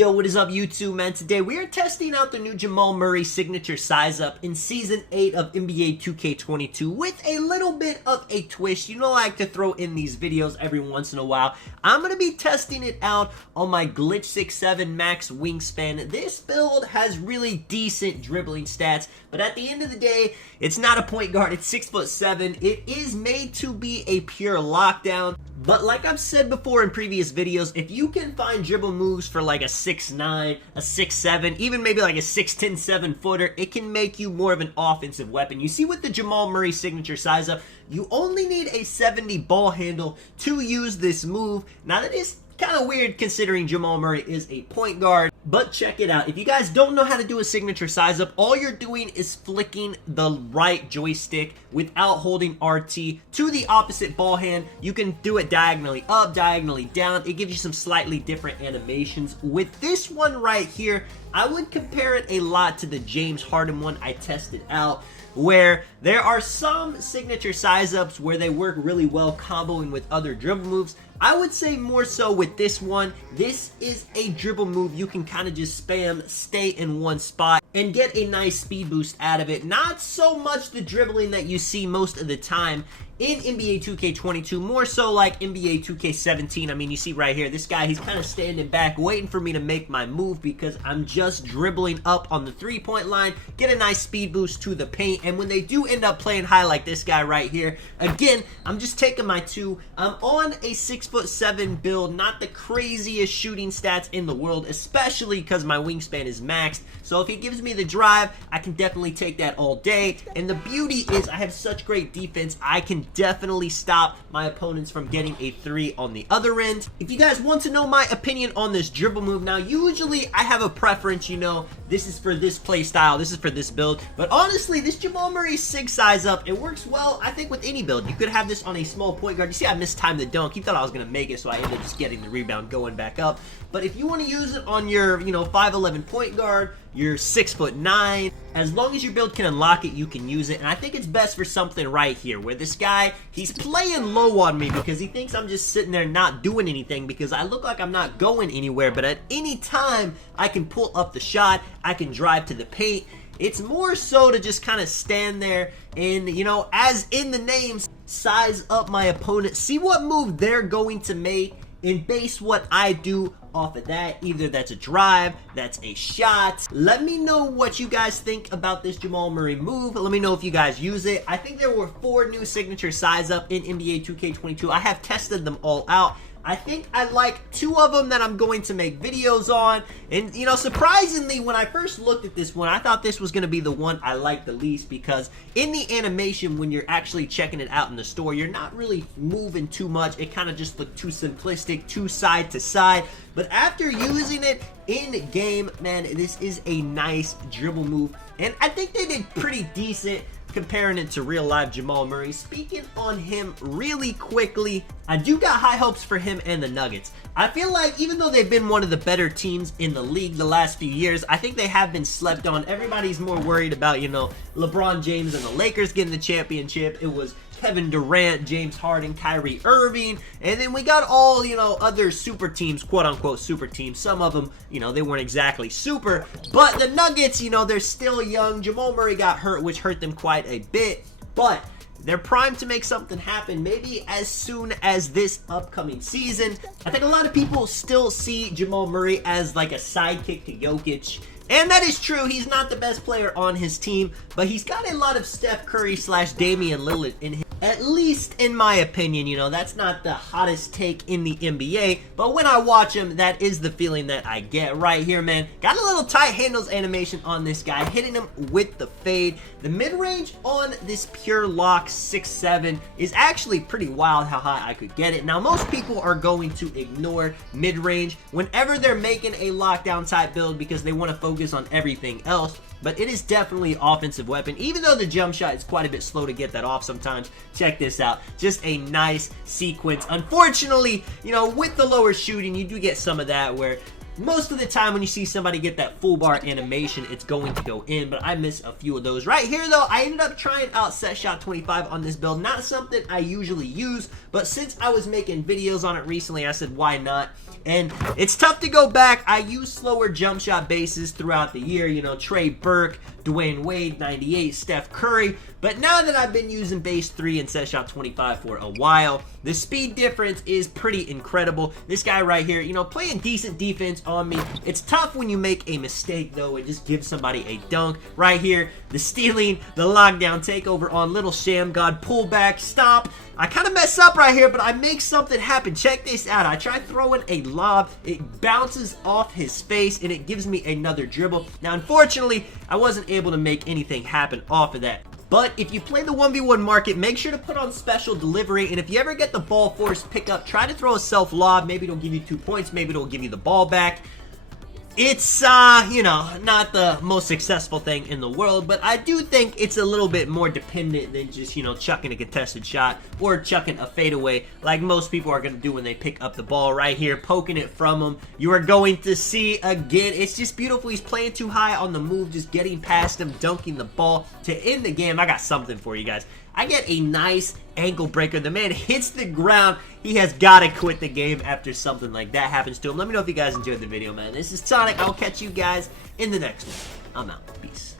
Yo, what is up YouTube, man? Today we are testing out the new Jamal Murray signature size up in Season 8 of NBA 2K22 with a little bit of a twist. You know I like to throw in these videos every once in a while. I'm going to be testing it out on my Glitch 6'7 Max Wingspan. This build has really decent dribbling stats, but at the end of the day, it's not a point guard. It's 6'7". It is made to be a pure lockdown. But like I've said before in previous videos, if you can find dribble moves for like a 6'9", a 6'7", even maybe like a 6'10", 7-footer, it can make you more of an offensive weapon. You see with the Jamal Murray signature size up, you only need a 70 ball handle to use this move. Now that is kind of weird considering Jamal Murray is a point guard, but check it out. If you guys don't know how to do a signature size up, all you're doing is flicking the right joystick without holding RT to the opposite ball hand. You can do it diagonally up, diagonally down. It gives you some slightly different animations. With this one right here, I would compare it a lot to the James Harden one I tested out, where there are some signature size ups where they work really well comboing with other dribble moves. I would say more so with this one. This is a dribble move you can kind of just spam, stay in one spot, and get a nice speed boost out of it. Not so much the dribbling that you see most of the time in NBA 2K22, more so like NBA 2K17. I mean, you see right here, this guy, he's kind of standing back, waiting for me to make my move because I'm just dribbling up on the three-point line, get a nice speed boost to the paint, and when they do end up playing high like this guy right here, again, I'm just taking my two. I'm on a 6'7" build, not the craziest shooting stats in the world, especially because my wingspan is maxed, so if he gives me the drive, I can definitely take that all day, and the beauty is I have such great defense, I can definitely stop my opponents from getting a three on the other end. If you guys want to know my opinion on this dribble move, now usually I have a preference, you know, this is for this play style, this is for this build, but honestly, this Jamal Murray sig size up, it works well, I think, with any build. You could have this on a small point guard. You see I mistimed the dunk. He thought I was going to make it, so I ended up just getting the rebound going back up. But if you want to use it on your, you know, 5'11 point guard, you're 6'9", as long as your build can unlock it, you can use it. And I think it's best for something right here, where this guy, he's playing low on me because he thinks I'm just sitting there not doing anything because I look like I'm not going anywhere. But at any time, I can pull up the shot, I can drive to the paint. It's more so to just kind of stand there and, you know, as in the name, size up my opponent, see what move they're going to make, and base what I do off of that. Either that's a drive, that's a shot. Let me know what you guys think about this Jamal Murray move. Let me know if you guys use it. I think there were 4 new signature size up in NBA 2K22. I have tested them all out. I think I like 2 of them that I'm going to make videos on. And, you know, surprisingly, when I first looked at this one, I thought this was going to be the one I liked the least because in the animation, when you're actually checking it out in the store, you're not really moving too much. It kind of just looked too simplistic, too side to side. But after using it in game, man, this is a nice dribble move. And I think they did pretty decent comparing it to real life Jamal Murray. Speaking on him really quickly, I do got high hopes for him and the Nuggets. I feel like even though they've been one of the better teams in the league the last few years, I think they have been slept on. Everybody's more worried about, you know, LeBron James and the Lakers getting the championship. It was Kevin Durant, James Harden, Kyrie Irving, and then we got all, you know, other super teams, quote-unquote super teams. Some of them, you know, they weren't exactly super, but the Nuggets, you know, they're still young. Jamal Murray got hurt, which hurt them quite a bit, but they're primed to make something happen maybe as soon as this upcoming season. I think a lot of people still see Jamal Murray as like a sidekick to Jokic. And that is true. He's not the best player on his team, but he's got a lot of Steph Curry / Damian Lillard in him. At least in my opinion, you know, that's not the hottest take in the NBA, but when I watch him, that is the feeling that I get right here, man. Got a little tight handles animation on this guy, hitting him with the fade. The mid-range on this pure lock 6'7" is actually pretty wild how high I could get it. Now, most people are going to ignore mid-range whenever they're making a lockdown type build because they want to focus on everything else. But it is definitely an offensive weapon, even though the jump shot is quite a bit slow to get that off sometimes. Check this out. Just a nice sequence. Unfortunately, you know, with the lower shooting, you do get some of that where Most of the time when you see somebody get that full bar animation, it's going to go in, but I miss a few of those. Right here, though, I ended up trying out set shot 25 on this build. Not something I usually use, but since I was making videos on it recently, I said, why not? And it's tough to go back. I use slower jump shot bases throughout the year. You know, Trey Burke, Dwayne Wade, 98, Steph Curry. But now that I've been using base 3 and set shot 25 for a while, the speed difference is pretty incredible. This guy right here, you know, playing decent defense on me. It's tough when you make a mistake, though, and just give somebody a dunk. Right here, the stealing, the lockdown takeover on Little Sham God, pullback, stop. I kind of mess up right here, but I make something happen. Check this out. I try throwing a lob. It bounces off his face, and it gives me another dribble. Now, unfortunately, I wasn't able to make anything happen off of that. But if you play the 1v1 market, make sure to put on special delivery. And if you ever get the ball forced pickup, try to throw a self lob. Maybe it'll give you 2 points. Maybe it'll give you the ball back. It's, you know, not the most successful thing in the world, but I do think it's a little bit more dependent than just, you know, chucking a contested shot or chucking a fadeaway like most people are going to do when they pick up the ball right here, poking it from him. You are going to see again, it's just beautiful. He's playing too high on the move, just getting past him, dunking the ball to end the game. I got something for you guys. I get a nice ankle breaker. The man hits the ground. He has got to quit the game after something like that happens to him. Let me know if you guys enjoyed the video, man. This is Sonic. I'll catch you guys in the next one. I'm out. Peace.